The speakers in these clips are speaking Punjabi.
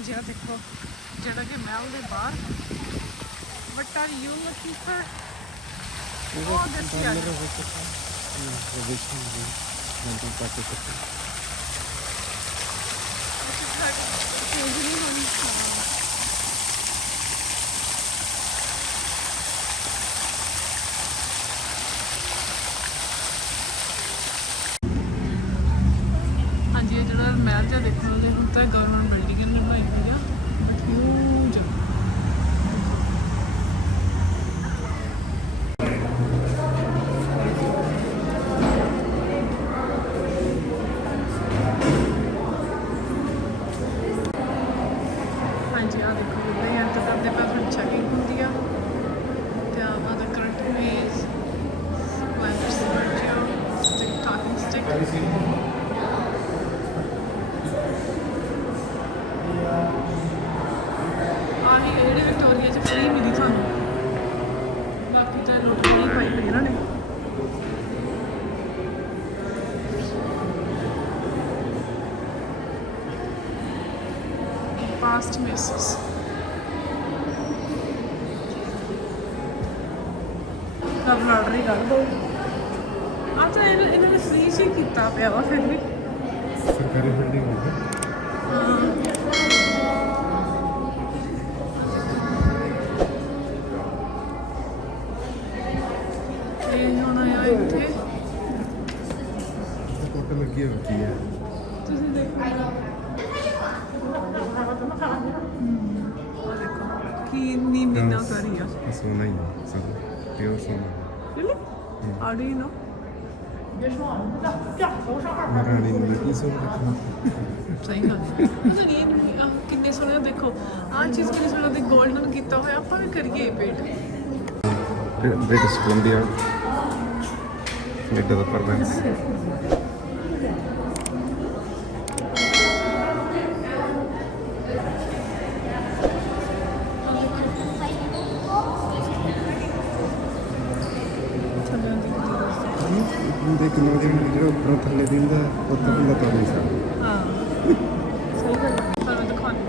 जी आ देखो जेड़ा कि महल दे बाहर what are you looking for ओ दिस यार हाँ जी जो महल जहाँ देखो हम तो गवर्नमेंट बिल्डिंग ने बनाई हुई है बट ह्यूज हाँ जी आ देखो इदा ही एंटर करते पे फिर चेकिंग होती है तो करंट मेज स्टिक टॉकिंग स्टिक आही ਜਿਹੜੀ ਵਿਕਟੋਰੀਆ 'ਚ ਫ੍ਰੀ ਮਿਲੀ ਸਾਨੂੰ ਬਾਕੀ ਤਾਂ ਲੁੱਟ ਨਹੀਂ ਪਾਈ ਹੋਈ ਇਹਨਾਂ ਨੇ ਪਾਸਟ ਮਿਸਿਸ ਕਬ ਲਾਟਰੀ ਕੱਢ ਦੋ ਆ ਤਾਂ ਇਹਨਾਂ ਨੇ ਫ੍ਰੀ 'ਚ ਹੀ ਕੀਤਾ ਪਿਆ ਵਾ ਫਿਰ ਵੀ ਸਰਕਾਰੀ ਬਿਲਡਿੰਗ ਹੋਵੇ ਇੱਥੇ ਫੋਟੋ ਲੱਗੀ ਹੋਈ ਹੈ ਤੁਸੀਂ ਦੇਖੋ ਕਿੰਨੀ ਮੀਨਾਕਾਰੀ ਆ ਸੋਨਾ ਹੀ ਹੈ ਸਭ ਪਿਓਰ ਸੋਨਾ really how do you know ਰਾਣੀ ਨੂੰ ਕੀ ਸੋਨਾ ਸਹੀ ਗੱਲ ਪਤਾ ਨਹੀਂ ਇਹ ਕਿੰਨੇ ਸੋਹਣੇ ਦੇਖੋ ਆਹ ਚੀਜ਼ ਕਿੰਨੀ ਸੋਹਣਾ ਤੇ 골ਡਨ ਕੀਤਾ ਹੋਇਆ ਆਪਾਂ ਵੀ ਕਰੀਏ ਪੇਟ British Columbia Made the permits. देख नो दिन जो ऊपर थल्ले दिन दा उत्ते बंदा तो नहीं सकदा हां सही गल पर दिखाने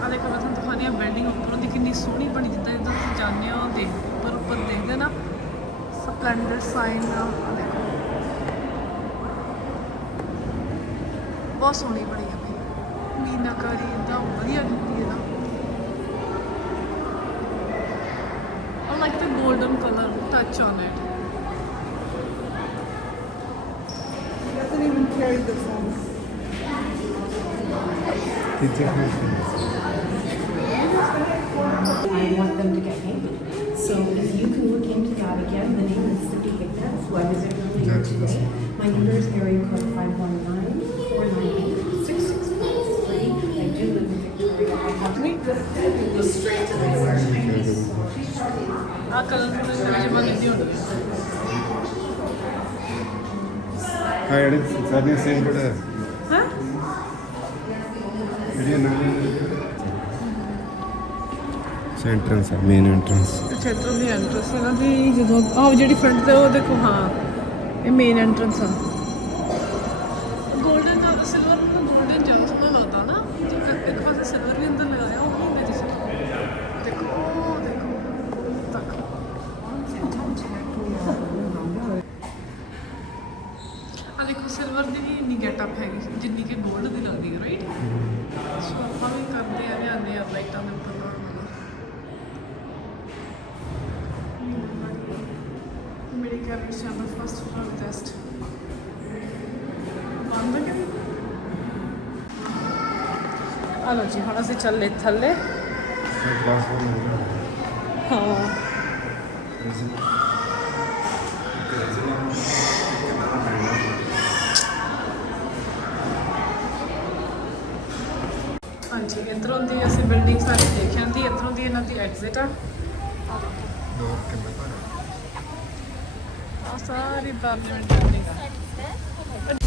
आ देखो मैं ਤੁਹਾਨੂੰ ਦਿਖਾਣੀ ਆ ਬਿਲਡਿੰਗ ਉੱਪਰੋਂ ਦੀ ਕਿੰਨੀ ਸੋਹਣੀ ਬਣੀ ਜਿੱਦਾਂ ਜਿੱਦਾਂ ਤੁਸੀਂ ਜਾਂਦੇ ਹੋ ਤੇ ਉੱਪਰ ਦੇਖਦੇ ਨਾ ਸਪਲੈਂਡਰ ਸਾਈਨ ਆ ਦੇਖੋ ਬਹੁਤ ਸੋਹਣੀ ਬਣੀ ਹੈ ਵੀ ਮੀਨਾਕਾਰੀ ਇਦਾਂ ਵਧੀਆ ਕੀਤੀ ਹੈ ਨਾ I like the golden color touch on it. He doesn't even carry the phone. I want them to get paid. So if you can look into that again, the name is City Fitness, who I visited earlier today. My number is area code 519-498-6663. I do live in Victoria. I have to go straight to my work. AKAL जमाने दी होनी हाँ यार सारे सेम बड़ा है हाँ ये नाम एंट्रेंस है मेन एंट्रेंस अच्छा इधर भी एंट्रेंस है ना भी जो आप जेडी फ्रंट ते वो देखो हाँ ये मेन एंट्रेंस है गोल्डन का सिल्वर में गोल्डन ज्यादा सोना लगता ना एक पास सिल्वर भी अंदर लगाया वो नहीं जैसे देखो तक ਆ ਦੇਖੋ ਸਿਲਵਰ ਦੀ ਵੀ ਇੰਨੀ ਗੈਟਅਪ ਹੈਗੀ ਜਿੰਨੀ ਕਿ 골ਡ ਦੀ ਲੱਗਦੀ ਹੈ ਰਾਈਟ ਸੋ ਆਪਾਂ ਵੀ ਕਰਦੇ ਆ ਲਿਆਉਂਦੇ ਆ ਲਾਈਟਾਂ ਦੇ ਉੱਪਰ ਮੇਰੀ cabin chamber first floor test ਬੰਦ ਕਰੀ ਆ ਲੋ ਜੀ ਹੁਣ ਅਸੀਂ ਚੱਲੇ ਥੱਲੇ ਹਾਂ ਹਾਂਜੀ ਇੱਧਰੋਂ ਦੀ ਅਸੀਂ ਬਿਲਡਿੰਗ ਸਾਰੀ ਦੇਖ ਜਾਂਦੀ ਇੱਧਰੋਂ ਦੀ ਇਹਨਾਂ ਦੀ ਐਗਜ਼ਿਟ ਆ ਸਾਰੀ ਪਾਰਲੀਮੈਂਟ ਬਿਲਡਿੰਗ ਆ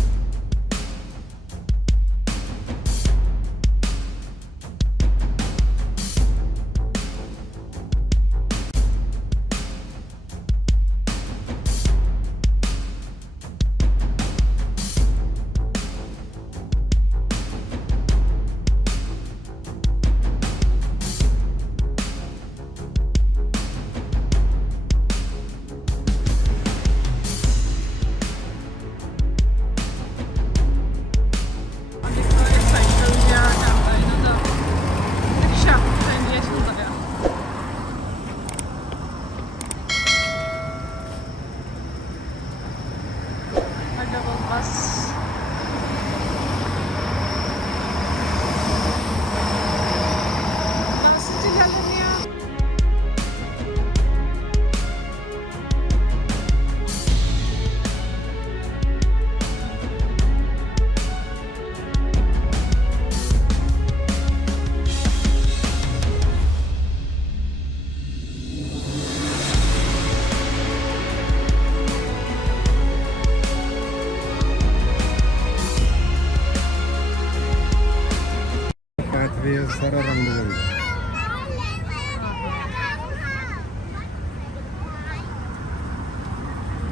ਸਾਰਾ ਰੰਗ ਦੇ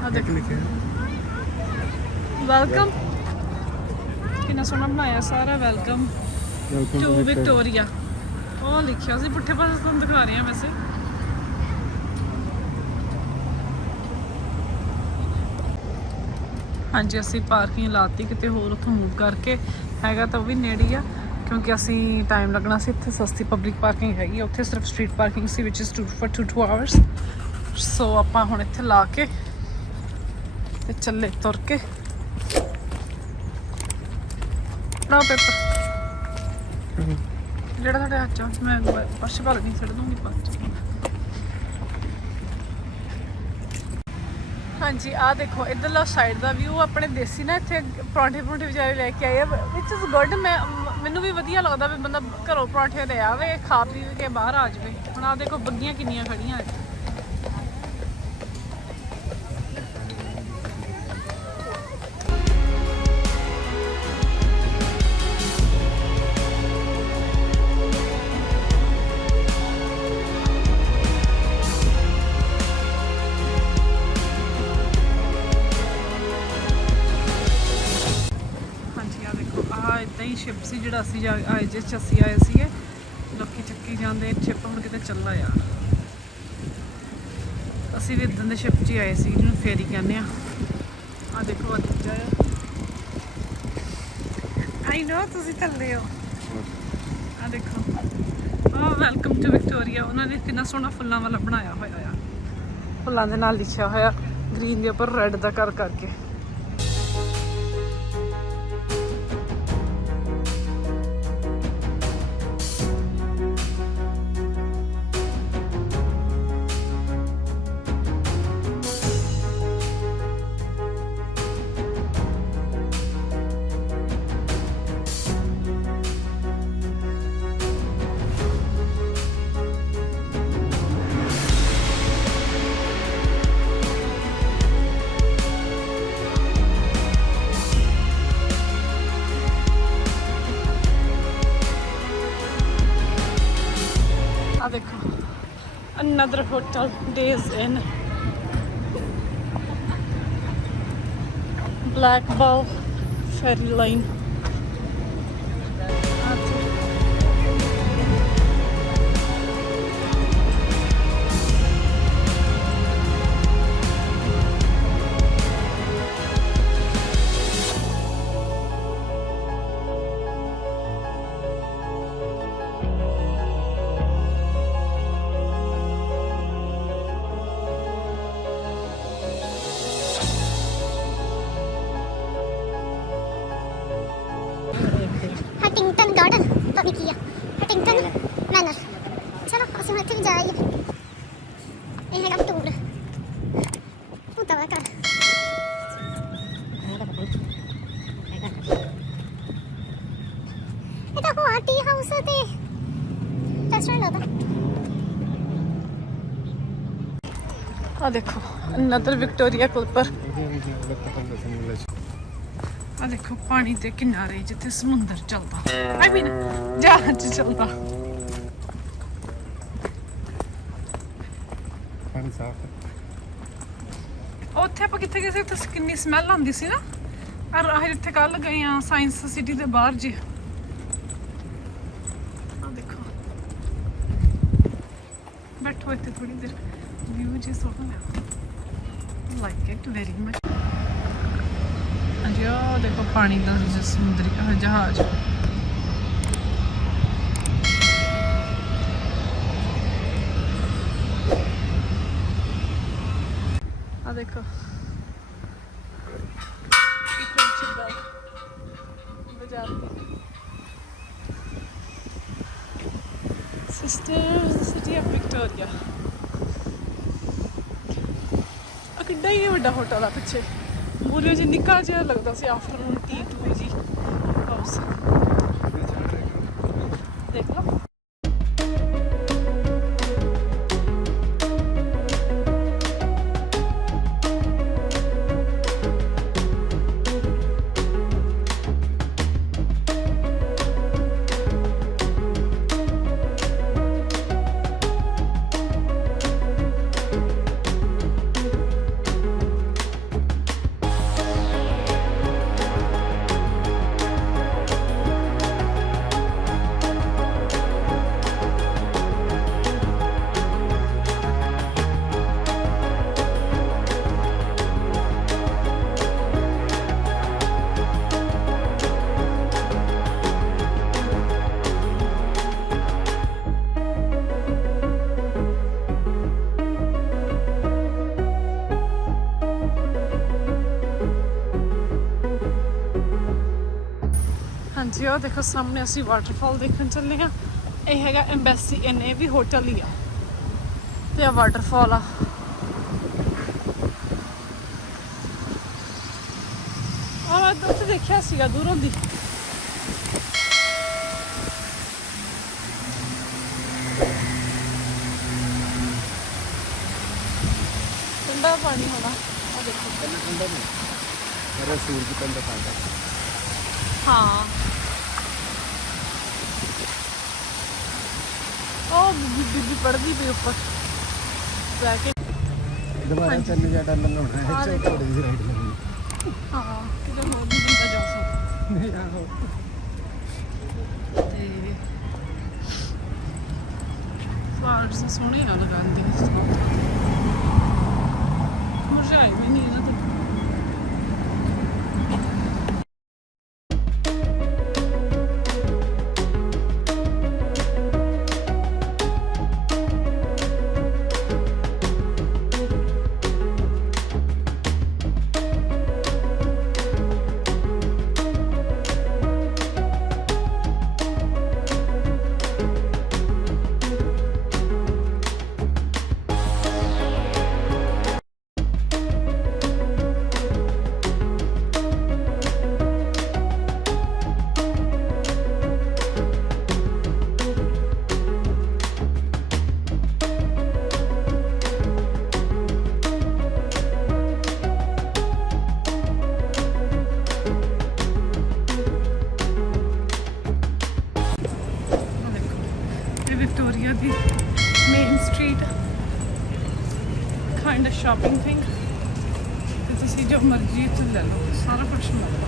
ਆ ਦੇਖ ਲਿਖਿਆ ਵੈਲਕਮ ਕਿੰਨਾ ਸੋਹਣਾ ਬਣਾਇਆ ਸਾਰਾ ਵੈਲਕਮ ਟੂ ਵਿਕਟੋਰੀਆ ਉਹ ਲਿਖਿਆ ਸੀ ਪੁੱਠੇ ਪਾਸੇ ਤੁਹਾਨੂੰ ਦਿਖਾ ਰਹੇ ਹਾਂ ਵੈਸੇ ਹਾਂਜੀ ਅਸੀਂ ਪਾਰਕਿੰਗ ਲਾਤੀ ਕਿਤੇ ਹੋਰ ਉੱਥੋਂ ਮੂਵ ਕਰਕੇ ਹੈਗਾ ਤਾਂ ਉਹ ਵੀ ਨੇੜੇ ਆ ਕਿਉਂਕਿ ਅਸੀਂ ਟਾਈਮ ਲੱਗਣਾ ਸੀ ਇੱਥੇ ਸਸਤੀ ਪਬਲਿਕ ਪਾਰਕਿੰਗ ਹੈਗੀ ਆ ਉੱਥੇ ਸਿਰਫ ਸਟਰੀਟ ਪਾਰਕਿੰਗ ਸੀ ਵਿਚ ਇਜ਼ 2 ਆਵਰਸ ਸੋ ਆਪਾਂ ਹੁਣ ਇੱਥੇ ਲਾ ਕੇ ਤੇ ਚੱਲੇ ਤੁਰ ਕੇ ਪੜਾਓ ਪੇਪਰ ਜਿਹੜਾ ਤੁਹਾਡੇ ਹੱਥ 'ਚ ਮੈਂ ਪਰਸ ਭਰ ਨਹੀਂ ਛੱਡ ਦੂੰਗੀ ਪਰਸ ਹਾਂਜੀ ਆ ਦੇਖੋ ਇਧਰਲਾ ਸਾਈਡ ਦਾ ਵਿਊ ਆਪਣੇ ਦੇਸੀ ਨਾ ਇੱਥੇ ਪਰੌਂਠੇ ਵਿਚਾਰੇ ਲੈ ਕੇ ਆਏ ਆ ਵਿਚ ਇਜ਼ ਗੁੱਡ ਮੈਨੂੰ ਵੀ ਵਧੀਆ ਲੱਗਦਾ ਵੀ ਬੰਦਾ ਘਰੋਂ ਪਰੌਂਠੇ ਲੈ ਆਵੇ ਖਾ ਪੀ ਕੇ ਬਾਹਰ ਆ ਜਾਵੇ ਹੁਣ ਆ ਦੇਖੋ ਬੱਗੀਆਂ ਕਿੰਨੀਆਂ ਖੜੀਆਂ ਇੱਥੇ ਇਦਾਂ ਹੀ ਸ਼ਿਪ ਸੀ ਜਿਹੜਾ ਅਸੀਂ ਆਏ ਜਿਸ 'ਚ ਅਸੀਂ ਆਏ ਸੀਗੇ ਲੋਕੀ ਚੱਕੀ ਜਾਂਦੇ ਸ਼ਿਪ ਹੁਣ ਕਿਤੇ ਚੱਲਾ ਆ ਅਸੀਂ ਵੀ ਇਦਾਂ ਦੇ ਸ਼ਿਪ 'ਚ ਹੀ ਆਏ ਸੀ ਜਿਹਨੂੰ ਫੇਰੀ ਕਹਿੰਦੇ ਆ ਆ ਦੇਖੋ ਆ ਦੂਜਾ ਆ ਆਈ ਨੋ ਤੁਸੀਂ ਥੱਲੇ ਹੋ ਆ ਦੇਖੋ ਆ ਵੈਲਕਮ ਟੂ ਵਿਕਟੋਰੀਆ ਉਹਨਾਂ ਨੇ ਕਿੰਨਾ ਸੋਹਣਾ ਫੁੱਲਾਂ ਵਾਲਾ ਬਣਾਇਆ ਹੋਇਆ ਆ ਫੁੱਲਾਂ ਦੇ ਨਾਲ ਲਿਖਿਆ ਹੋਇਆ ਗ੍ਰੀਨ ਦੇ ਉੱਪਰ ਰੈੱਡ ਦਾ ਕਰਕੇ ਆ ਦੇਖੋ another hotel days in Black Ball ferry line Huntington Garden ਪਤਾ ਨਹੀਂ ਕੀ ਆ ਹਟਿੰਗਟਨ ਮੈਨਰ ਚਲੋ ਅਸੀਂ ਹੁਣ ਇੱਥੇ ਵੀ ਜਾਈਏ ਇਹ ਹੈਗਾ ਟੂਰ ਪੁੱਤਾ ਵਾ ਕਰ ਇਹ ਤਾਂ ਉਹ ਟੀ ਹਾਊਸ ਤੇ ਰੈਸਟੋਰੈਂਟ ਆ ਆ ਦੇਖੋ another ਵਿਕਟੋਰੀਆ ਕਲਪਰ ਆ ਦੇਖੋ ਪਾਣੀ ਦੇ ਕਿਨਾਰੇ ਜਿੱਥੇ ਸਮੁੰਦਰ ਚੱਲਦਾ ਆਈ ਮੀਨ ਜਹਾਜ਼ ਚੱਲਦਾ ਪਾਣੀ ਸਾਫ਼ ਹੈ ਉੱਥੇ ਆਪਾਂ ਕਿੱਥੇ ਗਏ ਸੀ ਉੱਥੇ ਕਿੰਨੀ ਸਮੈਲ ਆਉਂਦੀ ਸੀ ਨਾ ਔਰ ਆਹ ਜਿੱਥੇ ਕੱਲ ਗਏ ਆ ਸਾਇੰਸ ਸਿਟੀ ਦੇ ਬਾਹਰ ਜੀ ਆ ਦੇਖੋ ਬੈਠੋ ਇੱਥੇ ਥੋੜੀ ਦੇਰ ਵਿਊ ਜੀ ਸੋਹਣਾ ਲਾਈਕ ਇਟ ਵੈਰੀ ਮਚ ਹਾਂਜੀ ਉਹ ਦੇਖੋ ਪਾਣੀ ਦਾ ਸਮੁੰਦਰੀ ਜਹਾਜ਼ ਆ ਦੇਖੋ Sisters, the city of Victoria. ਆ ਕਿੱਡਾ ਹੀ ਵੱਡਾ ਹੋਟਲ ਆ ਪਿੱਛੇ ਮੂਲੇ ਜੀ ਨਿੱਕਾ ਜਿਹਾ ਲੱਗਦਾ ਸੀ ਆਫਟਰਨੂਨ ਟੀ ਟੂ ਜੀ ਹਾਊਸ ਦੇਖ ਲਓ ਹਾਂਜੀ ਉਹ ਦੇਖੋ ਸਾਹਮਣੇ ਅਸੀਂ ਵਾਟਰਫਾਲ ਦੇਖਣ ਚੱਲੇ ਆ। ਇਹ ਹੈਗਾ ਐਮਬੈਸੀ ਇਨ, ਇਹ ਵੀ ਹੋਟਲ ਹੀ ਆ ਤੇ ਆ ਵਾਟਰਫਾਲ ਆ। ਮੈਂ ਤਾਂ ਉੱਥੇ ਦੇਖਿਆ ਸੀਗਾ ਦੂਰੋਂ ਦੀ। ਠੰਡਾ ਪਾਣੀ ਹੋਣਾ ਆ ਦੇਖੋ। ਠੰਡਾ ਨਹੀਂ, ਮੇਰਾ ਸੂਰਜ ਪੈਂਦਾ ਖਾਂਦਾ। ਹਾਂ ਉਹ ਬੀਬੀ ਪੜਦੀ ਪਈ ਉੱਪਰ ਬਹਿ ਕੇ। ਦੁਬਾਰਾ 3000 ਡਾਲਰ ਲਾਉਣਾ ਹੈ ਤੇ ਥੋੜੀ ਜਿਹੀ ਰਾਈਡ ਕਰਨੀ। ਹਾਂ ਕਿਤੇ ਹੋਰ ਵੀ ਬੰਦਾ ਜਾ ਸਕਦਾ। ਨਹੀਂ ਆਹੋ ਤੇ ਫਲਾਵਰਸ ਸੋਹਣੇ ਆ ਲਗਾਉਂਦੇ ਮੁਰਝਾਏ ਵੀ ਨਹੀਂ ਇਹਨਾਂ ਤੇ। Victoria the main street kind of shopping thing ਤੇ ਤੁਸੀਂ ਜੋ ਮਰਜ਼ੀ ਇੱਥੇ ਲੈ ਲਓ, ਸਾਰਾ ਕੁਝ ਮਿਲਦਾ।